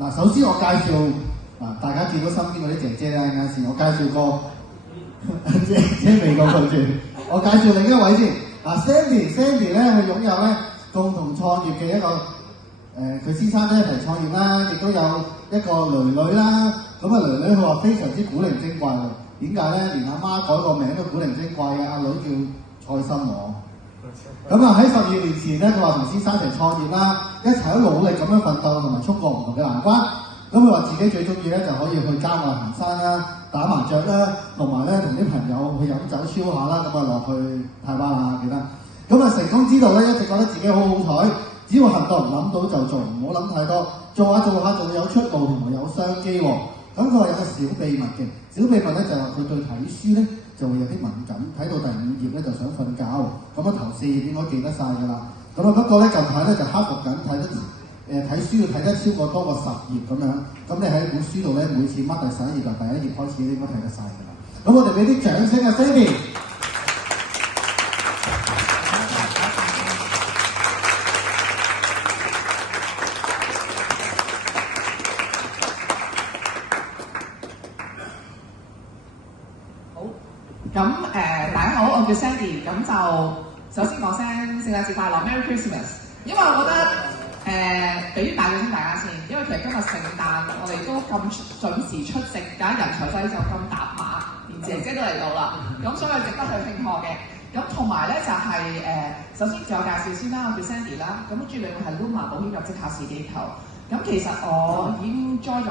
嗱，首先我介紹大家見到身邊嗰啲姐姐咧，有時我介紹個姐未過佢住，我介紹另一位先。Sandy 咧，佢擁有咧共同創業嘅一個佢先生咧一齊創業啦，亦都有一個女女啦。咁女女佢話非常之古靈精怪喎。點解咧？連阿媽改個名都古靈精怪嘅，阿女叫蔡心我。咁喺12年前咧，佢話同先生一齊創業啦，一齊都努力咁樣奮鬥同埋衝過唔同嘅難關。咁佢話自己最中意咧就可以去郊外行山啦、打麻雀啦，同埋咧同啲朋友去飲酒超下啦，咁落去泰灣啊，記得。咁成功之道咧，一直覺得自己好好彩，只要行動諗到就做，唔好諗太多，做下仲會有出路同埋有商機喎。咁佢話有個小秘密嘅，小秘密咧就係話佢對睇書咧就會有啲敏感，睇到第5頁咧就想瞓覺，咁頭4頁應該記得晒㗎啦。咁不過咧近排咧就克服緊睇書要睇得超過多過10頁咁樣，咁你喺本書度咧每次 mark 第11頁就第1頁開始應該睇得晒㗎啦。咁我哋俾啲掌聲啊 Sandy！ 大家好，我叫 Sandy， 咁就首先講聲聖誕節快樂 ，Merry Christmas。因為我覺得俾啲大獎先大家先，因為其實今日聖誕我哋都咁準時出席，揀人才濟就咁搭馬，連姐姐都嚟到啦，咁所以值得去慶賀嘅。咁同埋咧就係首先自我介紹先啦，我叫 Sandy 啦，咁主要係 Luma 保險入職考試機構。咁其實我已經 join 咗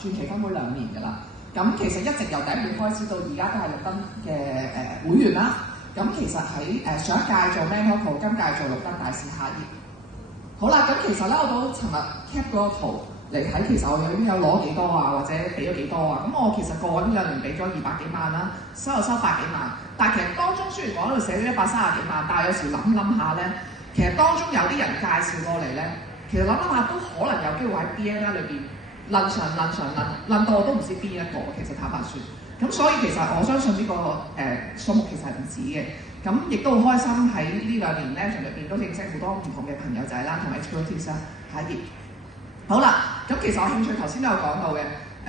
傳奇分會2年㗎啦。咁其實一直由第1年開始到而家都係綠燈嘅會員啦。咁其實喺上一屆做 Manhole， 今屆做綠燈大使下頁。好啦，咁其實咧我都尋日 cap 嗰個圖嚟睇，其實我已經有攞幾多啊，或者俾咗幾多啊。咁我其實過往呢2年俾咗200幾萬啦，收100幾萬。但係其實當中雖然我喺度寫咗130幾萬，但係有時諗下咧，其實當中有啲人介紹過嚟咧，其實諗下都可能有機會喺 BNI 裏邊。論到我都唔知邊一個，其實坦白説。咁所以其實我相信呢個數目其實係唔止嘅。咁亦都好開心喺呢2年咧，從裏邊都認識好多唔同嘅朋友仔啦，同埋 expertise 啦。下一頁。好啦，咁其實我興趣頭先都有講到嘅，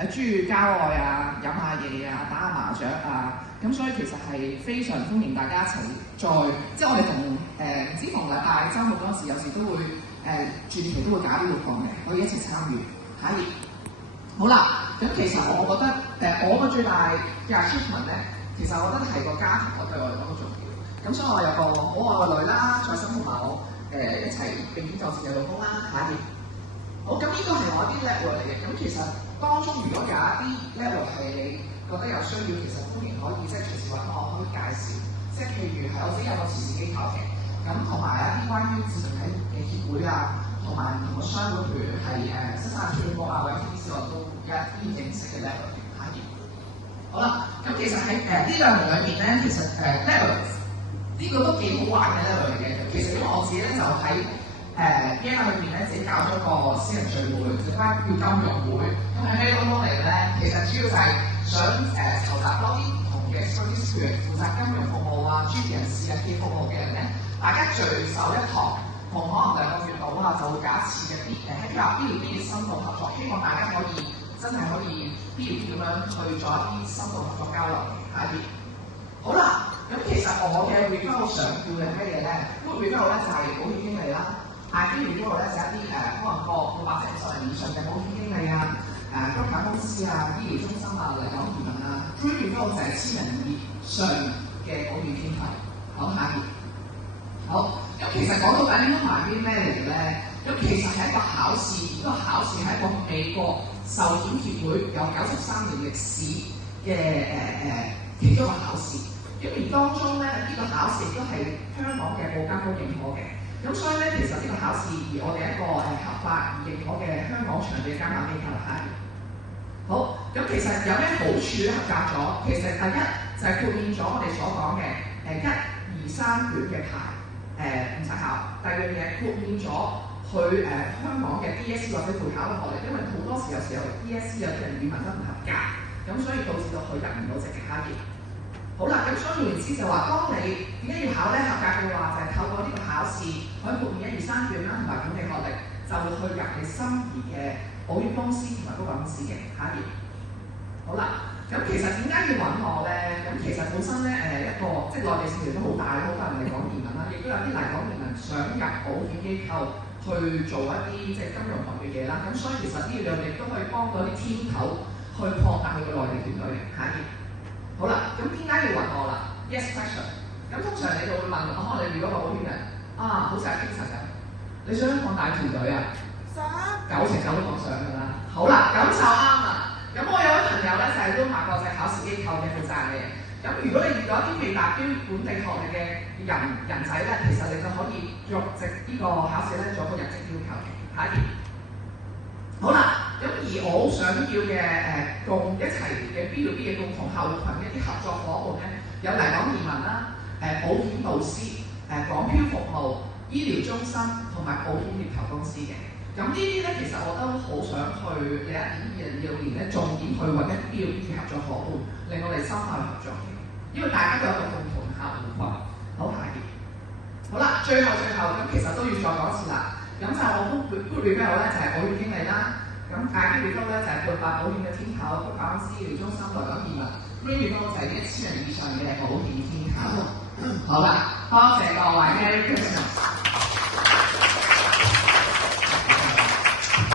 中意郊外啊、飲下嘢啊、打下麻雀啊。咁所以其實係非常歡迎大家一齊即係我哋同唔知逢禮拜週末嗰時，有時都會傳奇都會搞啲活動嘅，可以一齊參與。下一頁。好啦，咁其實我覺得我嘅最大嘅 achievement 咧，其實我覺得係個家庭，對我嚟講好重要。咁所以我有個可愛嘅女啦，蔡心同埋我一齊並肩就持嘅老公啦。下一頁。好，咁呢個係我一啲 level 嚟嘅。咁其實當中如果有一啲 level 係你覺得有需要，其實歡迎可以即係隨時揾我可以介紹。即係譬如係我自己有個慈善機構嘅，咁同埋一啲關於自媒體嘅協會啊。同埋唔同嘅商會，譬如係新山傳播啊，或者啲事我都有一啲認識嘅 level 嘅下頁。好啦，咁其實喺呢2年裏面咧，其實level 呢個都幾好玩嘅 level 嚟嘅。其實因為我自己咧就喺BNI 裏面咧自己搞咗個私人聚會，叫金融會。咁喺咩當中嚟咧？其實主要就係想籌集多啲唔同嘅 expertise，譬如負責金融服務啊、專業人士啊、企業服務嘅人咧，大家聚首一堂。同可能2個月度啦，就會搞一次嘅喺醫療啲深度合作，希望大家可以真係可以醫療咁樣去做一啲深度合作交流。下一頁。好啦，咁其實我嘅 referral 常叫係咩嘢咧 ？Good referral 咧就係保險經理啦 ，ID referral 咧就係一啲可能個150人以上嘅保險經理啊、金融公司啊、醫療中心啊、嚟講移民啊。Free referral 就係1000人以上嘅保險經理。好，下一頁。好，咁其實講到底應該買啲咩嚟嘅咧？咁其實係一個考試，呢個考試係一個美國壽險協會有93年歷史嘅其中一個考試。咁而當中咧，呢個考試亦都係香港嘅保監局認可嘅。咁所以咧，其實呢個考試而我哋一個合法而認可嘅香港長期監管機構下一頁。好，咁其實有咩好處咧？合格咗，其實第一就係豁免咗我哋所講嘅1、2、3卷嘅牌。唔使考。第二樣嘢豁免咗去香港嘅 DSE 或者會考嘅學歷，因為好多時有DSE 有啲人語文都唔合格，咁所以導致到佢入唔到籍嘅下頁。好啦，咁所以換言之就話，當你點解要考咧？合格嘅話就係透過呢個考試可以豁免1、2、3卷啦，同埋本地學歷，就會去入你心儀嘅保險公司同埋高保公司嘅。下一頁。好啦，咁其實點解要揾我咧？咁其實本身咧一個即係內地市場都好大，好多人嚟講移民啦，亦都有啲嚟講移民想入保險機構去做一啲即係金融行業嘅嘢啦。咁所以其實呢樣亦都可以幫到啲天頭去擴大佢個內地團隊嘅。下一頁。好啦，咁點解要揾我啦 ？Yes question。咁通常你就會問我，可能你遇到個保險人啊，好似阿 Kingston 咁，你想擴大團隊啊？想，99%都講想㗎啦。好啦，咁就啱啦。咁我有位朋友咧就係都買國際考試機構嘅負責人嘅。咁如果你遇到一啲未達標本地學歷嘅人仔咧，其實你就可以入籍呢個考試咧做一個入籍要求嘅。下一頁。好啦，咁而我好想要嘅共一齊嘅 B2B 嘅共同客戶群一啲合作伙伴咧，有嚟港移民啦、保險導師、港漂服務、醫療中心同埋保險獵頭公司嘅。咁呢啲咧，其實我都好想去2022年咧，重點去揾一啲 B2B 嘅合作伙伴，令我哋深化合作嘅。因為大家都有一個共同客戶群。好，下一頁。好啦，最後咁其實都要再講一次啦。咁就我 group review 咧就係保險經理啦。咁大 group review 咧就係配發保險嘅天頭，高保公司、醫療中心、來港移民。group review 就係1000人以上嘅保險天頭。好啦，多謝各位 Merry Christmas。